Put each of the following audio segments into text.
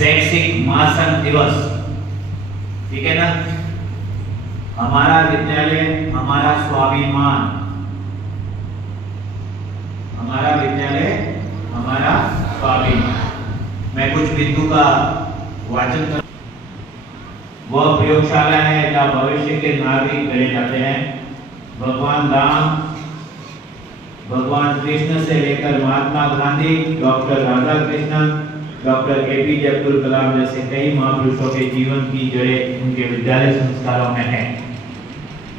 शैक्षिक महासंघ दिवस, ठीक है ना। हमारा विद्यालय हमारा स्वाभिमान, हमारा विद्यालय हमारा स्वाभिमान। मैं कुछ बिंदु का वाचन कर, वह प्रयोगशाला है जहाँ भविष्य के नागरिक गढ़े जाते हैं। भगवान राम, भगवान कृष्ण से लेकर Mahatma Gandhi, doctor Radha Krishnan, doctor APJ Abdul Kalam जैसे कई महापुरुषों के जीवन की जड़ें उनके विद्यालय संस्कारों में है।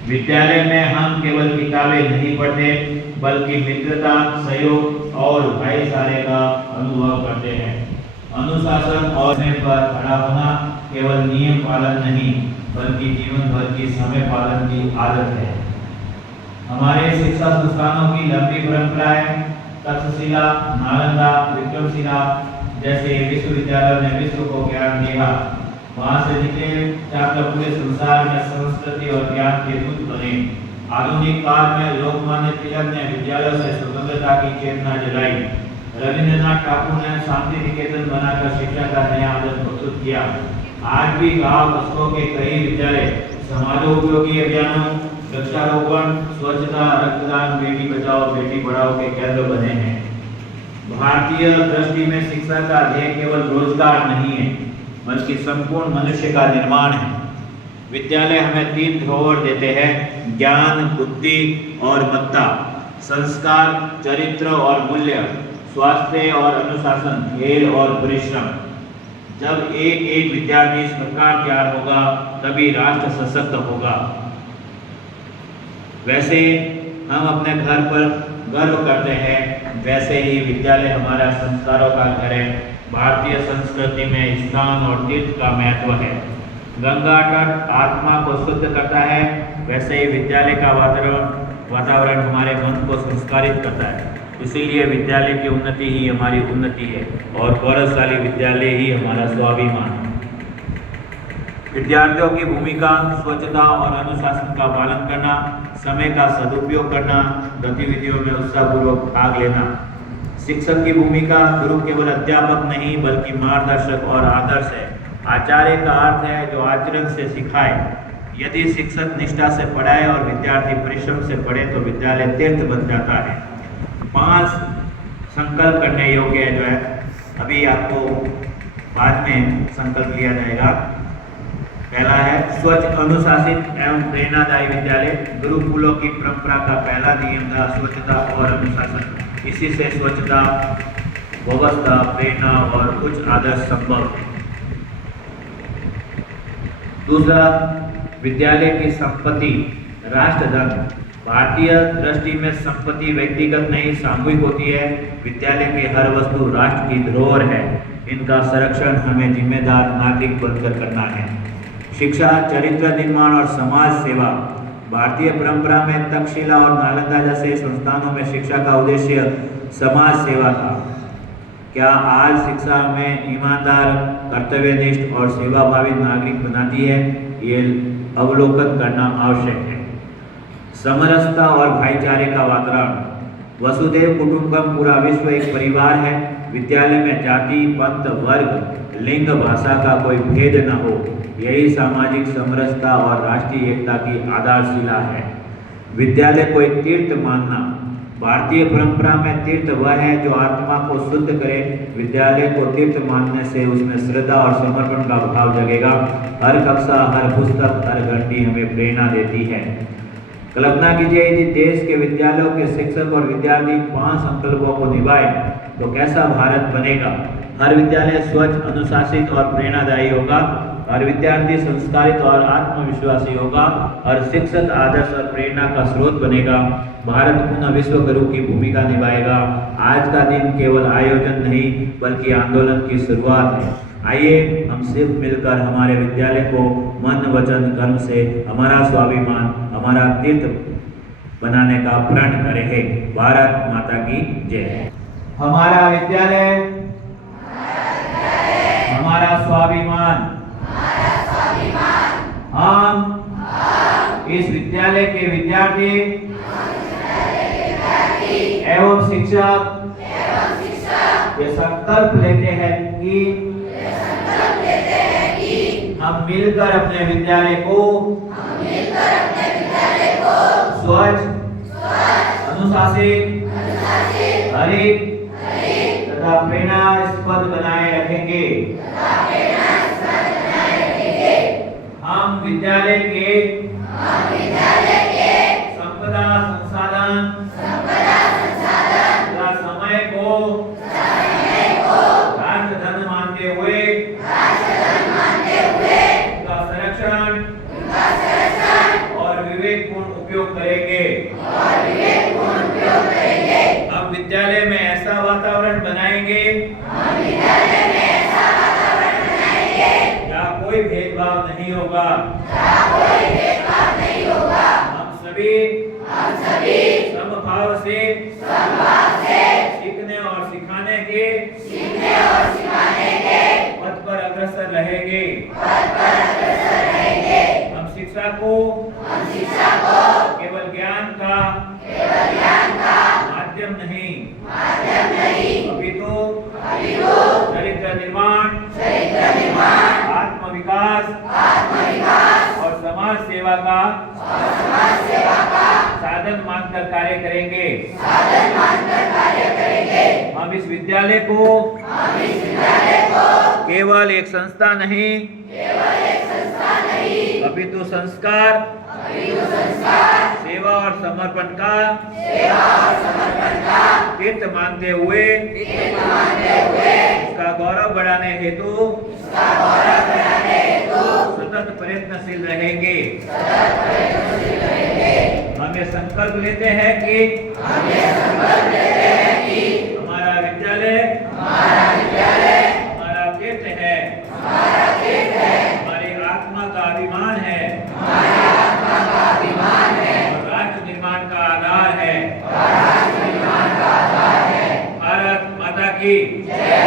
विद्यालय में हम केवल किताबें नहीं पढ़ते बल्कि मित्रता, सहयोग और भाईचारे का अनुभव करते हैं। अनुशासन और समय पर खड़ा होना केवल नियम पालन नहीं बल्कि जीवन भर की समय पालन की आदत है। हमारे शिक्षा संस्थानों की लंबी परंपरा है। तक्षशिला, नालंदा, विक्रमशिला जैसे विश्वविद्यालयों ने विश्व को ज्ञान दिया। वहां से निकले छात्र पूरे संसार में संस्कृति और ज्ञान के दूत बने। आधुनिक काल में लोकमान्य तिलक ने विद्यालयों से स्वतंत्रता की चेतना जगाई। रविंद्रनाथ ठाकुर ने शांति निकेतन बनाकर शिक्षा का नया आदर्श प्रस्तुत किया। आज भी गांव कस्बों के कई विद्यालय समाजोपयोगी अभियानों, वृक्षारोपण, स्वच्छता, रक्तदान, बेटी बचाओ बेटी पढ़ाओ के केंद्र बने हैं। भारतीय दृष्टि में शिक्षा का ध्येय केवल रोजगार नहीं है बल्कि संपूर्ण मनुष्य का निर्माण है। विद्यालय हमें 3 धरोहर देते हैं: ज्ञान, बुद्धि और मत्ता, संस्कार, चरित्र और मूल्य, स्वास्थ्य और अनुशासन, खेल और परिश्रम। जब एक एक विद्यार्थी इस प्रकार तैयार होगा तभी राष्ट्र सशक्त होगा। वैसे हम अपने घर पर गर्व करते हैं, वैसे ही विद्यालय हमारा संस्कारों का घर है। भारतीय संस्कृति में स्थान और तीर्थ का महत्व है। गंगा तट आत्मा को शुद्ध करता है, वैसे ही विद्यालय का वातावरण हमारे मन को संस्कारित करता है। इसीलिए विद्यालय की उन्नति ही हमारी उन्नति है और गौरवशाली विद्यालय ही हमारा स्वाभिमान है। विद्यार्थियों की भूमिका स्वच्छता और अनुशासन का पालन करना, समय का सदुपयोग करना, गतिविधियों में उत्साहपूर्वक भाग लेना। शिक्षक की भूमिका गुरु केवल अध्यापक नहीं बल्कि मार्गदर्शक और आदर्श है। आचार्य का अर्थ है जो आचरण से सिखाए। यदि शिक्षक निष्ठा से पढ़ाए और विद्यार्थी परिश्रम से पढ़े तो विद्यालय तीर्थ बन जाता है। 5 संकल्प करने योग्य है जो है, अभी आपको बाद में संकल्प लिया जाएगा। पहला है स्वच्छ, अनुशासित एवं प्रेरणादायी विद्यालय। गुरुकुलों की परंपरा का पहला नियम था स्वच्छता और अनुशासन। इसी से स्वच्छता, व्यवस्था, प्रेरणा और उच्च आदर्श संभव है। दूसरा, विद्यालय की संपत्ति राष्ट्रधन। भारतीय दृष्टि में संपत्ति व्यक्तिगत नहीं सामूहिक होती है। विद्यालय की हर वस्तु राष्ट्र की धरोहर है। इनका संरक्षण हमें जिम्मेदार नागरिक बनकर करना है। शिक्षा, चरित्र निर्माण और समाज सेवा। भारतीय परंपरा में तक्षशिला और नालंदा जैसे संस्थानों में शिक्षा का उद्देश्य समाज सेवा था। क्या आज शिक्षा हमें ईमानदार, कर्तव्यनिष्ठ और सेवाभावी नागरिक बनाती है? ये अवलोकन करना आवश्यक है। समरसता और भाईचारे का वातावरण। वसुधैव कुटुंबकम, पूरा विश्व एक परिवार है। विद्यालय में जाति, पंथ, वर्ग, लिंग, भाषा का कोई भेद न हो, यही सामाजिक समरसता और राष्ट्रीय एकता की आधारशिला है। विद्यालय को एक तीर्थ मानना। भारतीय परंपरा में तीर्थ वह है जो आत्मा को शुद्ध करे। विद्यालय को तीर्थ मानने से उसमें श्रद्धा और समर्पण का भाव जगेगा। हर कक्षा, हर पुस्तक, हर घंटी हमें प्रेरणा देती है। कल्पना कीजिए यदि देश के विद्यालयों के शिक्षक और विद्यार्थी 5 संकल्पों को निभाए तो कैसा भारत बनेगा। हर विद्यालय स्वच्छ, अनुशासित और प्रेरणादायी होगा। हर विद्यार्थी संस्कारित और आत्मविश्वासी होगा। हर शिक्षक आदर्श और प्रेरणा का स्रोत बनेगा। भारत पुनः विश्व गुरु की भूमिका निभाएगा। आज का दिन केवल आयोजन नहीं बल्कि आंदोलन की शुरुआत है। आइए हम सब मिलकर हमारे विद्यालय को मन, वचन, कर्म से हमारा स्वाभिमान, हमारा तीर्थ बनाने का प्रण करें। भारत माता की जय। हमारा विद्यालय हमारा स्वाभिमान। हम इस विद्यालय के विद्यार्थी एवं शिक्षक ये संकल्प लेते हैं कि हम मिलकर अपने विद्यालय को स्वच्छ, अनुशासित, हरित तथा प्रेरणास्पद बनाए रखेंगे। हम विद्यालय के संपदा संसाधन तथा समय को राष्ट्र धन मानते हुए उनका संरक्षण और विवेकपूर्ण उपयोग करेंगे। हम विद्यालय में ऐसा वातावरण बनाएंगे जहाँ कोई भेदभाव नहीं होगा। हम सभी समभाव से सीखने और सिखाने के पथ पर अग्रसर रहेंगे। हम शिक्षा को केवल ज्ञान का माध्यम नहीं, अपितु चरित्र निर्माण, आत्म विकास और समाज सेवा का साधन मानकर कार्य करेंगे। हम इस विद्यालय को केवल एक संस्था नहीं, अपितु संस्कार, सेवा और समर्पण का तीर्थ मानते हुए इसका गौरव बढ़ाने हेतु सतत प्रयत्नशील रहेंगे। हम ये संकल्प लेते हैं कि हमारा विद्यालय हमारा तीर्थ है, हमारी आत्मा का अभिमान है और राष्ट्र निर्माण का आधार है। भारत माता की जय।